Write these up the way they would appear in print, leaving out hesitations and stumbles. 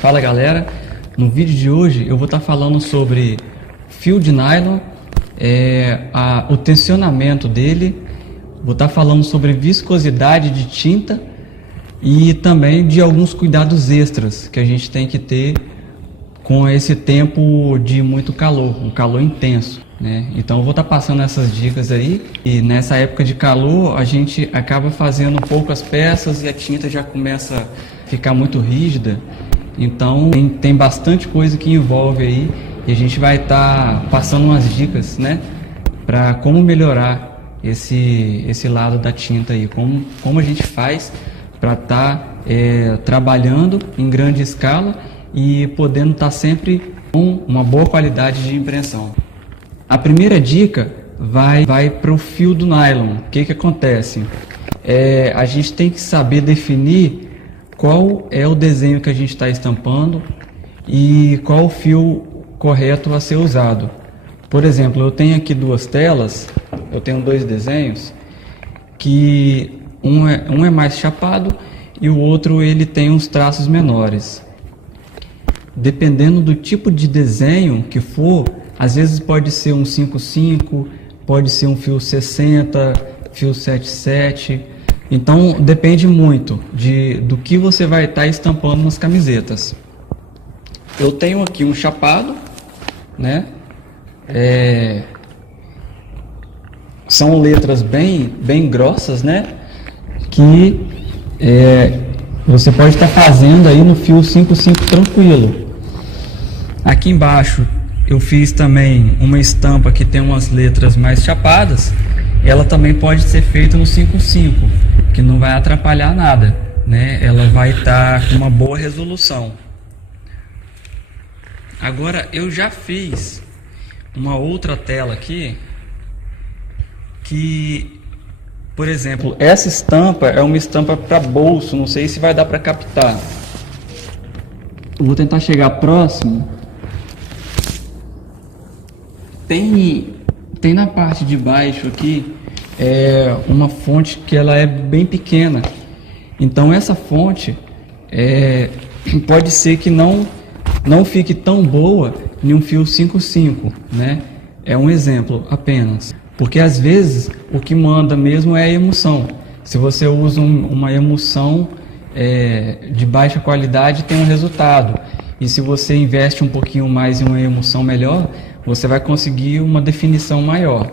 Fala galera, no vídeo de hoje eu vou estar falando sobre fio de nylon, o tensionamento dele, vou estar falando sobre viscosidade de tinta e também de alguns cuidados extras que a gente tem que ter com esse tempo de muito calor, um calor intenso, né? Então eu vou estar passando essas dicas aí, e nessa época de calor a gente acaba fazendo poucas peças e a tinta já começa a ficar muito rígida. Então tem bastante coisa que envolve aí e a gente vai estar passando umas dicas, né, para como melhorar esse lado da tinta aí, como a gente faz para estar trabalhando em grande escala e podendo estar sempre com uma boa qualidade de impressão. A primeira dica vai para o fio do nylon. O que acontece? A gente tem que saber definir qual é o desenho que a gente está estampando e qual o fio correto a ser usado. Por exemplo, eu tenho aqui duas telas, eu tenho dois desenhos, que um é mais chapado e o outro ele tem uns traços menores. Dependendo do tipo de desenho que for, às vezes pode ser um 5,5, pode ser um fio 60, fio 7,7. Então depende muito do que você vai estar estampando nas camisetas. Eu tenho aqui um chapado, né? São letras bem grossas, né? Que você pode estar fazendo aí no fio 5,5 tranquilo. Aqui embaixo eu fiz também uma estampa que tem umas letras mais chapadas. Ela também pode ser feita no 5,5, que não vai atrapalhar nada, né? Ela vai estar com uma boa resolução. Agora eu já fiz uma outra tela aqui que, por exemplo, essa estampa é uma estampa para bolso, não sei se vai dar para captar. Eu vou tentar chegar próximo. Tem na parte de baixo aqui uma fonte que ela é bem pequena. Então essa fonte pode ser que não fique tão boa em um fio 5,5, né? É um exemplo apenas. Porque às vezes o que manda mesmo é a emulsão. Se você usa uma emulsão de baixa qualidade, tem um resultado. E se você investe um pouquinho mais em uma emulsão melhor, você vai conseguir uma definição maior.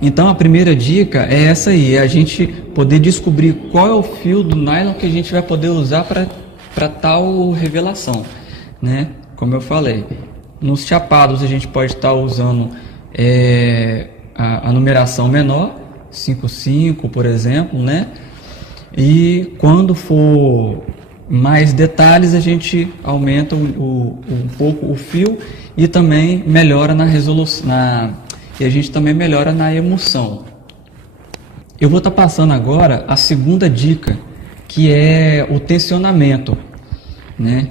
Então a primeira dica é essa aí, é a gente poder descobrir qual é o fio do nylon que a gente vai poder usar para tal revelação, né? Como eu falei, nos chapados a gente pode estar usando a numeração menor, 5,5 por exemplo, né? E quando for mais detalhes a gente aumenta um pouco o fio e também melhora na resolução, e a gente também melhora na emulsão. Eu vou estar passando agora a segunda dica, que é o tensionamento, né?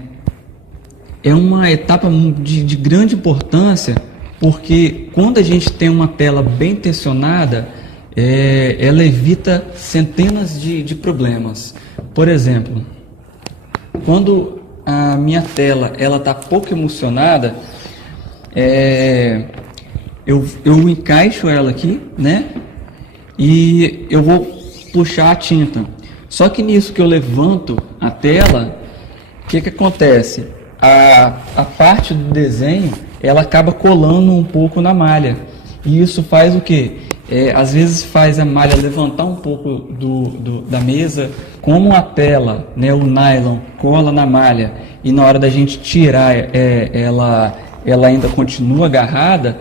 É uma etapa de grande importância, porque quando a gente tem uma tela bem tensionada, ela evita centenas de problemas. Por exemplo, quando a minha tela está pouco emulsionada, eu encaixo ela aqui, né? E eu vou puxar a tinta. Só que nisso que eu levanto a tela, o que acontece? A parte do desenho, ela acaba colando um pouco na malha. E isso faz o quê? Às vezes faz a malha levantar um pouco da mesa. Como a tela, né, o nylon, cola na malha e na hora da gente tirar ela ainda continua agarrada,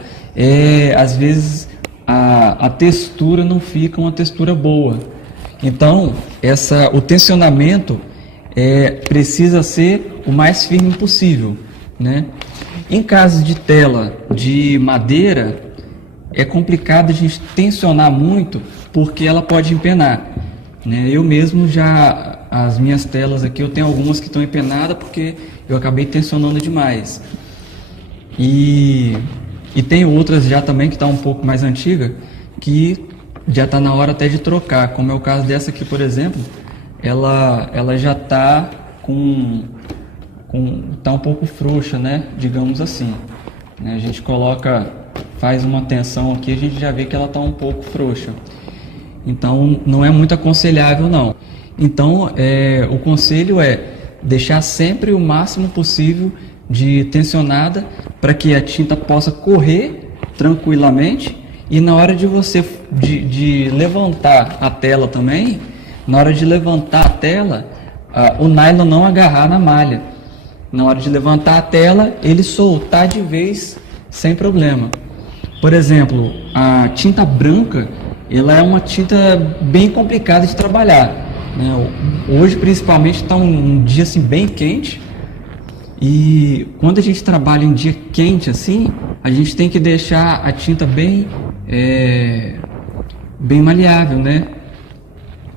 às vezes a textura não fica uma textura boa. Então o tensionamento precisa ser o mais firme possível, né? Em caso de tela de madeira, é complicado a gente tensionar muito porque ela pode empenar, né? Eu mesmo as minhas telas aqui, eu tenho algumas que estão empenadas porque eu acabei tensionando demais. E tem outras já também que está um pouco mais antiga, que já está na hora até de trocar, como é o caso dessa aqui, por exemplo. Ela já está com tá um pouco frouxa, né? Digamos assim. Né? A gente faz uma tensão aqui, a gente já vê que ela está um pouco frouxa. Então não é muito aconselhável não. Então o conselho é deixar sempre o máximo possível de tensionada para que a tinta possa correr tranquilamente, e na hora de você de levantar a tela também, na hora de levantar a tela, o nylon não agarrar na malha. Na hora de levantar a tela, ele soltar de vez sem problema. Por exemplo, a tinta branca, ela é uma tinta bem complicada de trabalhar, né? Hoje, principalmente, está um dia assim, bem quente. E quando a gente trabalha em dia quente assim, a gente tem que deixar a tinta bem maleável, né?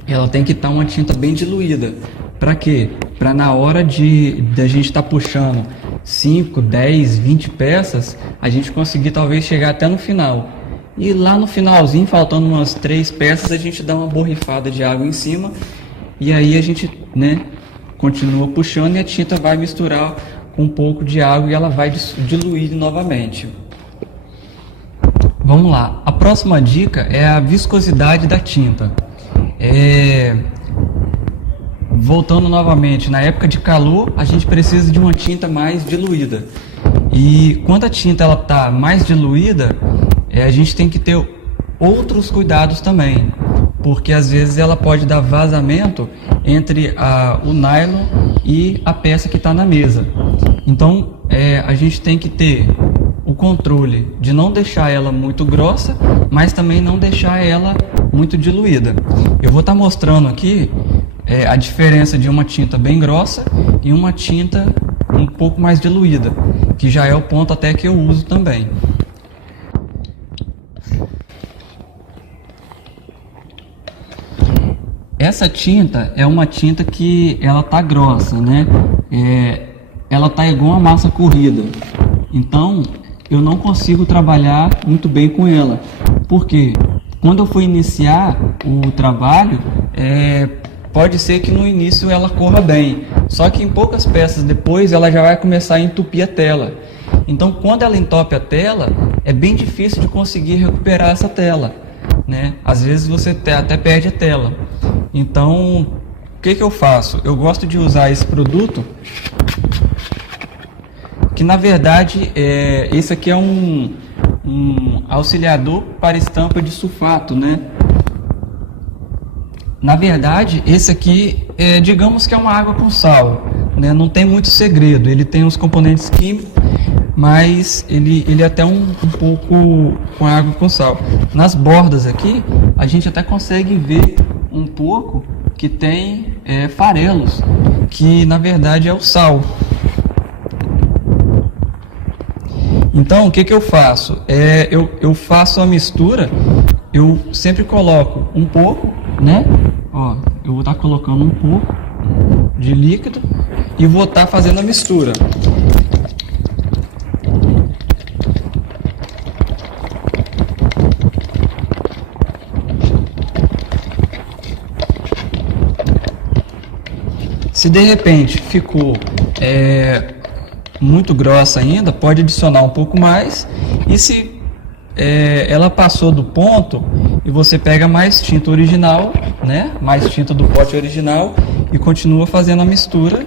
Ela tem que estar uma tinta bem diluída. Para quê? Para na hora de a gente estar puxando 5, 10, 20 peças, a gente conseguir talvez chegar até no final. E lá no finalzinho, faltando umas 3 peças, a gente dá uma borrifada de água em cima, e aí a gente, né, continua puxando e a tinta vai misturar com um pouco de água e ela vai diluir novamente. Vamos lá, a próxima dica é a viscosidade da tinta. Voltando novamente, na época de calor, a gente precisa de uma tinta mais diluída. E quando a tinta está mais diluída, a gente tem que ter outros cuidados também, porque às vezes ela pode dar vazamento entre o nylon e a peça que está na mesa. Então a gente tem que ter o controle de não deixar ela muito grossa, mas também não deixar ela muito diluída. Eu vou estar mostrando aqui a diferença de uma tinta bem grossa e uma tinta um pouco mais diluída, que já é o ponto até que eu uso também. Essa tinta é uma tinta que ela tá grossa, né? Ela tá igual uma massa corrida. Então eu não consigo trabalhar muito bem com ela. Porque quando eu for iniciar o trabalho, pode ser que no início ela corra bem. Só que em poucas peças depois ela já vai começar a entupir a tela. Então quando ela entope a tela, é bem difícil de conseguir recuperar essa tela, né? Às vezes você até perde a tela. Então, o que eu faço? Eu gosto de usar esse produto, que na verdade esse aqui é um auxiliador para estampa de sulfato, né? Na verdade, esse aqui digamos que é uma água com sal, né? Não tem muito segredo, ele tem os componentes químicos, mas ele é até um pouco com água com sal. Nas bordas aqui, a gente até consegue ver um pouco que tem farelos, que na verdade é o sal. Então o que eu faço? Eu faço a mistura, eu sempre coloco um pouco, né? Ó, eu vou estar colocando um pouco de líquido e vou estar fazendo a mistura. Se de repente ficou muito grossa ainda, pode adicionar um pouco mais. E se ela passou do ponto, e você pega mais tinta original, né? Mais tinta do pote original, e continua fazendo a mistura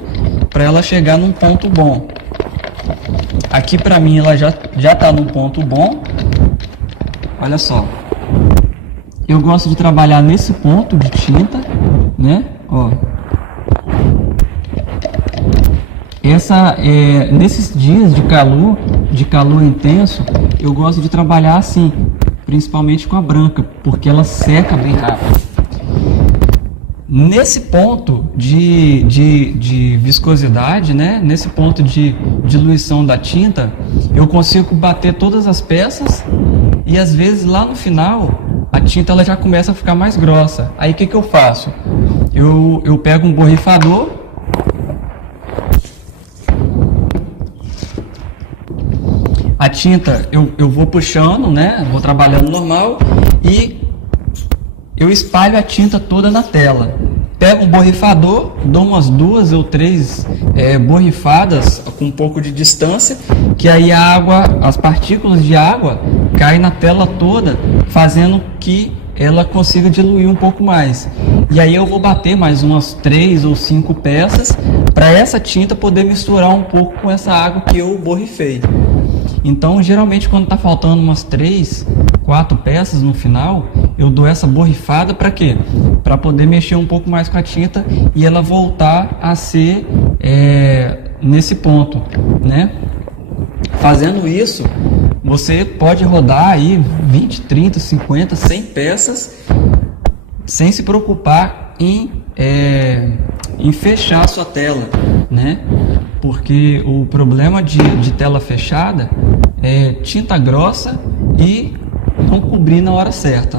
para ela chegar num ponto bom. Aqui para mim ela já está num ponto bom. Olha só, eu gosto de trabalhar nesse ponto de tinta, né? Ó. Nesses dias de calor intenso, eu gosto de trabalhar assim, principalmente com a branca, porque ela seca bem rápido. Nesse ponto de viscosidade, né? Nesse ponto de diluição da tinta, eu consigo bater todas as peças e às vezes lá no final a tinta ela já começa a ficar mais grossa. Aí o que eu faço? Eu pego um borrifador. A tinta eu vou puxando, né? Vou trabalhando normal e eu espalho a tinta toda na tela. Pego um borrifador, dou umas 2 ou 3 borrifadas com um pouco de distância, que aí a água, as partículas de água caem na tela toda, fazendo que ela consiga diluir um pouco mais. E aí eu vou bater mais umas 3 ou 5 peças para essa tinta poder misturar um pouco com essa água que eu borrifei. Então, geralmente, quando está faltando umas 3, 4 peças no final, eu dou essa borrifada para quê? Para poder mexer um pouco mais com a tinta e ela voltar a ser nesse ponto, né? Fazendo isso, você pode rodar aí 20, 30, 50, 100 peças sem se preocupar em fechar a sua tela, né? Porque o problema de tela fechada é tinta grossa e não cobrir na hora certa.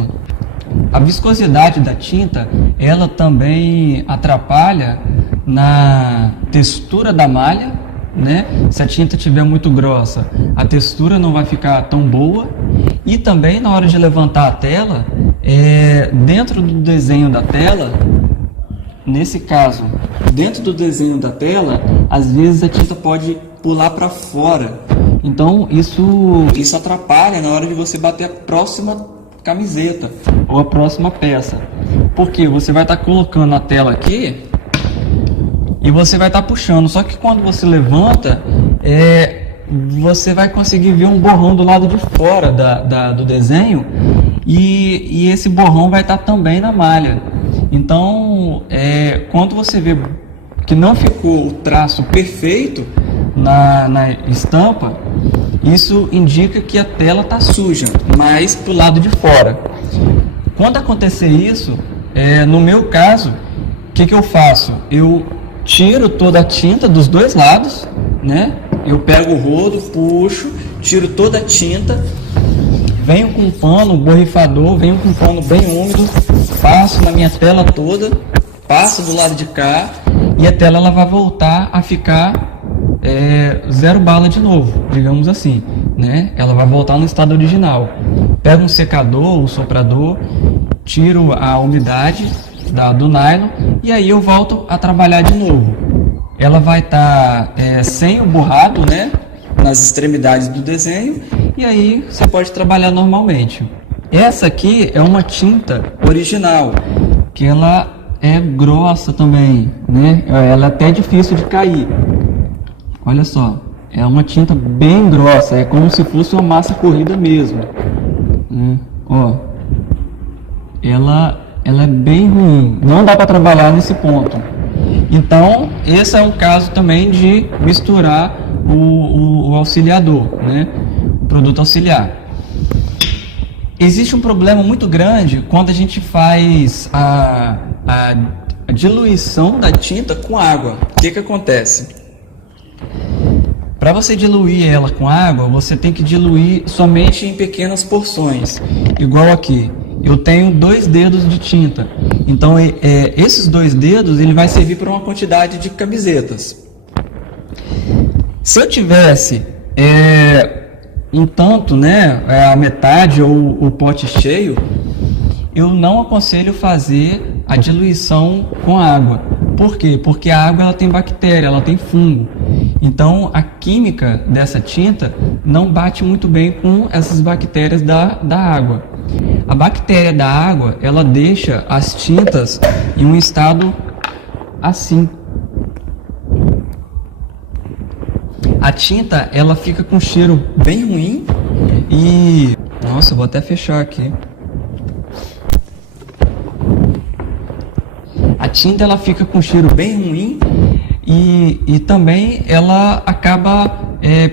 A viscosidade da tinta, ela também atrapalha na textura da malha, né? Se a tinta estiver muito grossa, a textura não vai ficar tão boa. E também na hora de levantar a tela, dentro do desenho da tela, nesse caso, dentro do desenho da tela, às vezes a tinta pode pular para fora. Então isso atrapalha na hora de você bater a próxima camiseta ou a próxima peça. Porque você vai estar colocando a tela aqui e você vai estar puxando. Só que quando você levanta, você vai conseguir ver um borrão do lado de fora do desenho e esse borrão vai estar também na malha. Então, quando você vê que não ficou o traço perfeito na estampa, isso indica que a tela está suja, mas para o lado de fora. Quando acontecer isso, no meu caso, o que eu faço? Eu tiro toda a tinta dos dois lados, né? Eu pego o rodo, puxo, tiro toda a tinta, venho com um pano, borrifador, venho com um pano bem úmido, passo na minha tela toda, passo do lado de cá e a tela ela vai voltar a ficar zero bala de novo, digamos assim, né? Ela vai voltar no estado original. Pego um secador, um soprador, tiro a umidade do nylon e aí eu volto a trabalhar de novo. Ela vai estar sem o borrado, né, nas extremidades do desenho, e aí você pode trabalhar normalmente. Essa aqui é uma tinta original, que ela é grossa também, né? Ela é até difícil de cair. Olha só, é uma tinta bem grossa, é como se fosse uma massa corrida mesmo, né? Ó, ela é bem ruim, não dá para trabalhar nesse ponto. Então, esse é um caso também de misturar o auxiliador, né? O produto auxiliar. Existe um problema muito grande quando a gente faz a diluição da tinta com água. O que acontece? Para você diluir ela com água, você tem que diluir somente em pequenas porções. Igual aqui, eu tenho 2 dedos de tinta. Então, esses 2 dedos ele vai servir para uma quantidade de camisetas. Se eu tivesse um tanto, né, a metade ou o pote cheio, eu não aconselho fazer a diluição com água. Por quê? Porque a água ela tem bactéria, ela tem fungo. Então, a química dessa tinta não bate muito bem com essas bactérias da água. A bactéria da água, ela deixa as tintas em um estado assim. A tinta, ela fica com cheiro bem ruim e... Nossa, eu vou até fechar aqui. A tinta, ela fica com cheiro bem ruim e também ela acaba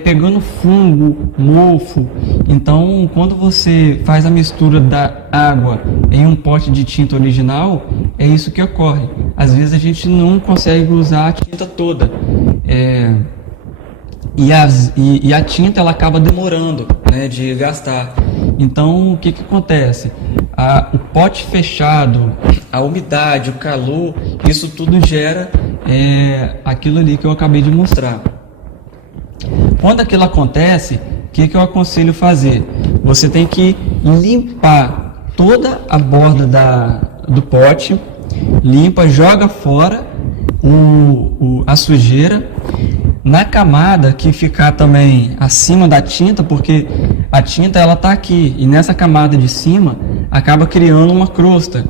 pegando fungo, mofo. Então, quando você faz a mistura da água em um pote de tinta original, é isso que ocorre. Às vezes a gente não consegue usar a tinta toda. E a tinta ela acaba demorando, né, de gastar. Então, o que acontece? O pote fechado, a umidade, o calor, isso tudo gera aquilo ali que eu acabei de mostrar. Quando aquilo acontece, o que eu aconselho fazer? Você tem que limpar toda a borda do pote, limpa, joga fora a sujeira. Na camada que ficar também acima da tinta, porque a tinta ela tá aqui e nessa camada de cima acaba criando uma crosta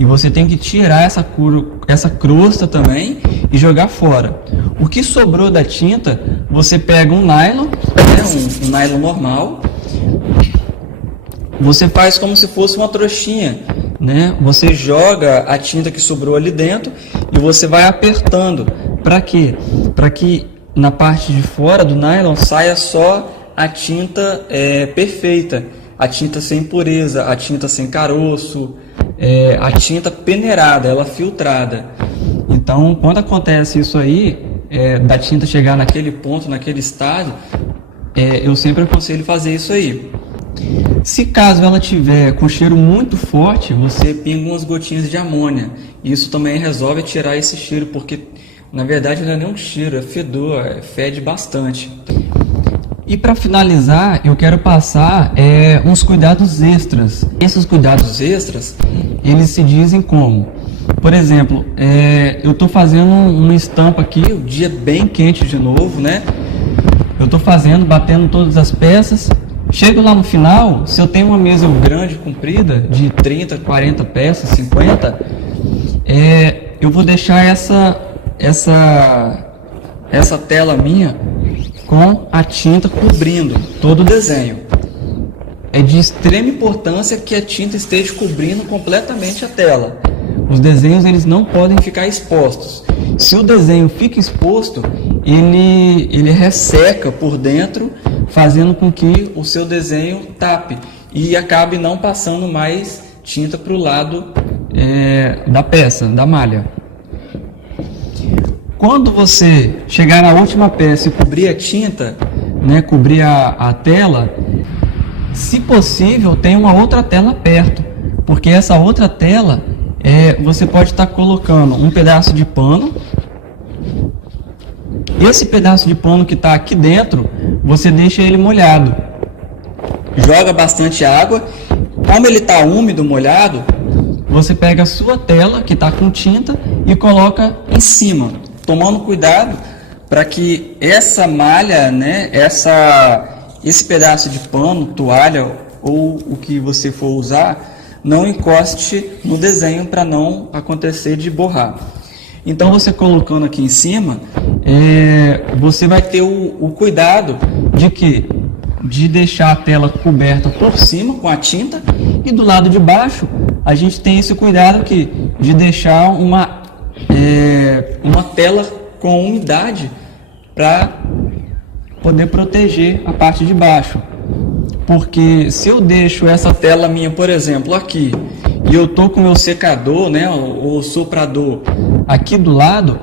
e você tem que tirar essa crosta também e jogar fora. O que sobrou da tinta, você pega um nylon, né, um nylon normal, você faz como se fosse uma trouxinha, né? Você joga a tinta que sobrou ali dentro e você vai apertando. Para quê? Para que na parte de fora do nylon saia só a tinta perfeita, a tinta sem impureza, a tinta sem caroço, a tinta peneirada, ela filtrada. Então, quando acontece isso aí, da tinta chegar naquele ponto, naquele estágio, eu sempre aconselho fazer isso aí. Se caso ela tiver com cheiro muito forte, você pinga umas gotinhas de amônia. Isso também resolve tirar esse cheiro, porque na verdade não é nem um cheiro, é fedor, fede bastante. E para finalizar, eu quero passar uns cuidados extras. Esses cuidados extras, eles se dizem como? Por exemplo, eu estou fazendo uma estampa aqui, o dia bem quente de novo, né? Eu estou batendo todas as peças. Chego lá no final, se eu tenho uma mesa grande, comprida, de 30, 40 peças, 50, eu vou deixar essa tela minha com a tinta cobrindo todo o desenho. É de extrema importância que a tinta esteja cobrindo completamente a tela. Os desenhos eles não podem ficar expostos. Se o desenho fica exposto, ele resseca por dentro, fazendo com que o seu desenho tape e acabe não passando mais tinta para o lado da peça, da malha. Quando você chegar na última peça e cobrir a tinta, né, cobrir a tela, se possível, tem uma outra tela perto, porque essa outra tela você pode estar colocando um pedaço de pano. Esse pedaço de pano que está aqui dentro, você deixa ele molhado. Joga bastante água. Como ele está úmido, molhado, você pega a sua tela que está com tinta e coloca em cima, tomando cuidado para que essa malha, né, esse pedaço de pano, toalha ou o que você for usar, não encoste no desenho para não acontecer de borrar. Então você colocando aqui em cima, você vai ter o cuidado de deixar a tela coberta por cima com a tinta, e do lado de baixo a gente tem esse cuidado aqui de deixar uma tela com umidade para poder proteger a parte de baixo. Porque se eu deixo essa tela minha, por exemplo, aqui, e eu tô com o meu secador, né, o soprador aqui do lado,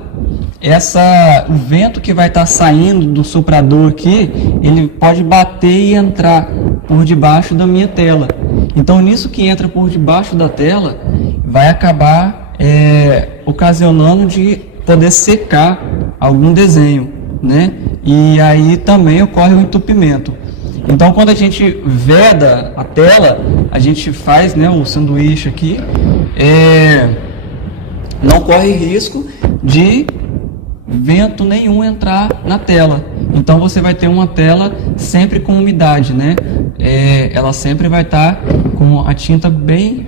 o vento que vai estar saindo do soprador aqui, ele pode bater e entrar por debaixo da minha tela. Então, nisso que entra por debaixo da tela, vai acabar ocasionando de poder secar algum desenho, né? E aí também ocorre o entupimento. Então, quando a gente veda a tela, a gente faz, né, o sanduíche aqui, não corre risco de vento nenhum entrar na tela. Então, você vai ter uma tela sempre com umidade, né? Ela sempre vai estar com a tinta bem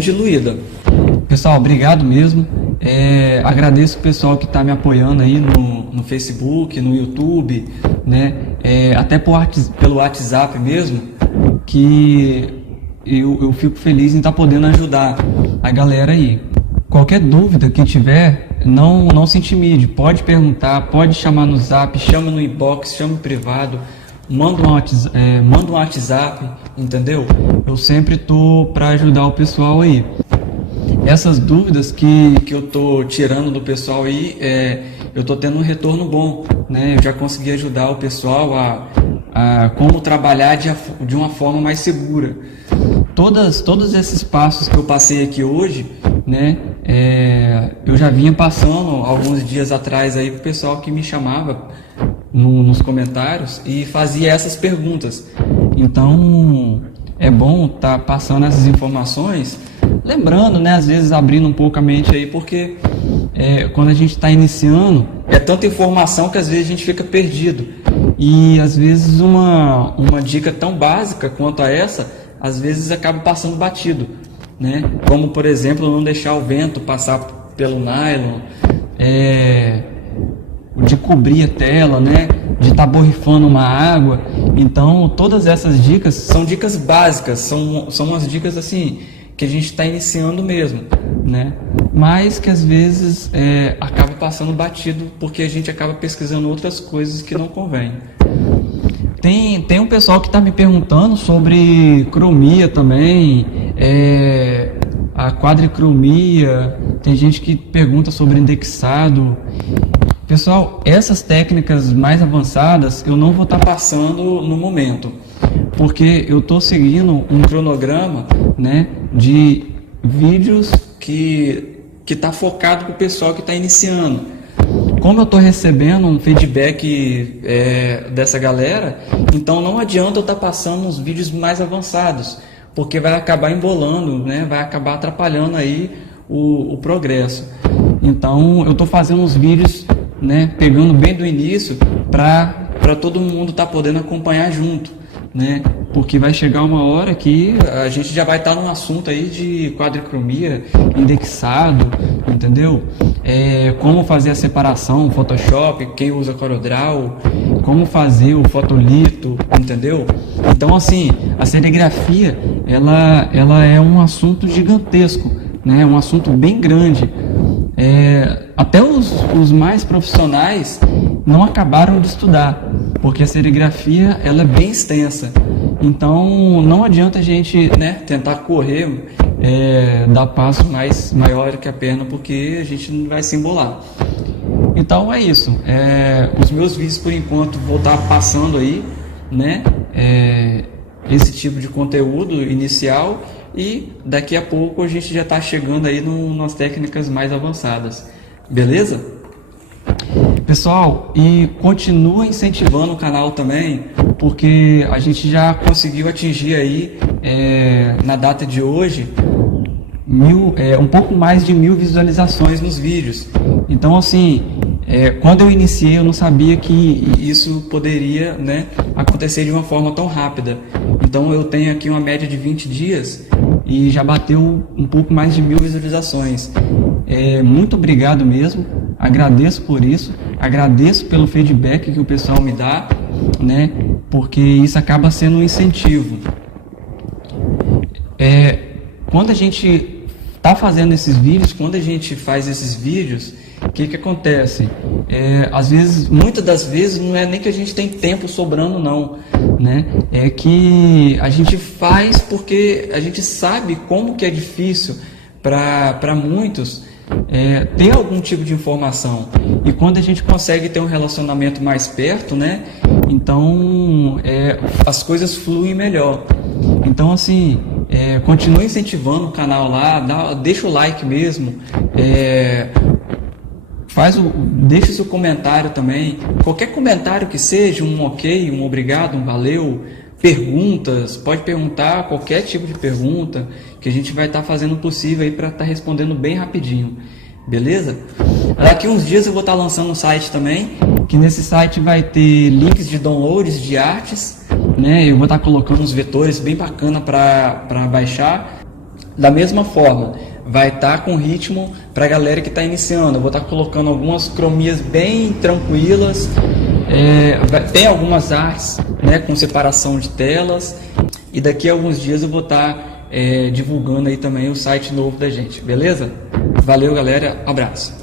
diluída. Pessoal, obrigado mesmo. Agradeço o pessoal que está me apoiando aí no Facebook, no YouTube, né? Até pelo WhatsApp mesmo, que eu fico feliz em estar podendo ajudar a galera aí. Qualquer dúvida que tiver, não se intimide, pode perguntar, pode chamar no Zap, chama no inbox, chama no privado, manda um WhatsApp, entendeu? Eu sempre tô para ajudar o pessoal aí. Essas dúvidas que eu tô tirando do pessoal aí, eu tô tendo um retorno bom, né? Eu já consegui ajudar o pessoal a como trabalhar de uma forma mais segura. Todos esses passos que eu passei aqui hoje, né? Eu já vinha passando alguns dias atrás aí pro pessoal que me chamava nos comentários e fazia essas perguntas. Então, é bom estar passando essas informações, lembrando, né, às vezes abrindo um pouco a mente aí, porque quando a gente está iniciando, é tanta informação que às vezes a gente fica perdido. E às vezes uma dica tão básica quanto a essa, às vezes acaba passando batido, né? Como, por exemplo, não deixar o vento passar pelo nylon, de cobrir a tela, né? De estar borrifando uma água. Então, todas essas dicas são dicas básicas, são umas dicas assim que a gente está iniciando mesmo, né? Mas que às vezes acaba passando batido porque a gente acaba pesquisando outras coisas que não convém. Tem um pessoal que está me perguntando sobre cromia também, a quadricromia, tem gente que pergunta sobre indexado. Pessoal, essas técnicas mais avançadas eu não vou estar passando no momento, porque eu estou seguindo um cronograma, né, de vídeos que está focado para o pessoal que está iniciando. Como eu estou recebendo um feedback dessa galera, então não adianta eu estar passando uns vídeos mais avançados, porque vai acabar embolando, né, vai acabar atrapalhando aí o progresso. Então eu estou fazendo uns vídeos, né, pegando bem do início para todo mundo estar podendo acompanhar junto, né? Porque vai chegar uma hora que a gente já vai estar num assunto aí de quadricromia, indexado, entendeu? Como fazer a separação, Photoshop, quem usa CorelDRAW, como fazer o fotolito, entendeu? Então, assim, a serigrafia, ela é um assunto gigantesco, né? Um assunto bem grande. Até os mais profissionais não acabaram de estudar, porque a serigrafia ela é bem extensa. Então não adianta a gente, né, tentar correr, dar passo maior que a perna, porque a gente não vai se embolar. Então é isso. Os meus vídeos por enquanto vou estar passando aí, né, esse tipo de conteúdo inicial, e daqui a pouco a gente já está chegando aí nas técnicas mais avançadas. Beleza? Pessoal, e continua incentivando o canal também, porque a gente já conseguiu atingir aí, na data de hoje, um pouco mais de 1000 visualizações nos vídeos. Então, assim, quando eu iniciei, eu não sabia que isso poderia, né, acontecer de uma forma tão rápida. Então, eu tenho aqui uma média de 20 dias e já bateu um pouco mais de 1000 visualizações. Muito obrigado mesmo, agradeço por isso, agradeço pelo feedback que o pessoal me dá, né, porque isso acaba sendo um incentivo. Quando a gente está fazendo esses vídeos, quando a gente faz esses vídeos, o que acontece? Às vezes, muitas das vezes, não é nem que a gente tem tempo sobrando, não, né? É que a gente faz porque a gente sabe como que é difícil para muitos ter algum tipo de informação. E quando a gente consegue ter um relacionamento mais perto, né? Então, as coisas fluem melhor. Então, assim, continue incentivando o canal lá, deixa o like mesmo, deixa o seu comentário também, qualquer comentário que seja, um ok, um obrigado, um valeu, perguntas, pode perguntar qualquer tipo de pergunta, que a gente vai estar fazendo o possível aí para estar respondendo bem rapidinho, beleza? Daqui uns dias eu vou estar lançando um site também, que nesse site vai ter links de downloads de artes, né? Eu vou estar colocando uns vetores bem bacana para baixar. Da mesma forma, vai estar com ritmo para a galera que está iniciando. Eu vou estar colocando algumas cromias bem tranquilas, tem algumas artes, né, com separação de telas, e daqui a alguns dias eu vou estar divulgando aí também o site novo da gente, beleza? Valeu, galera, abraço.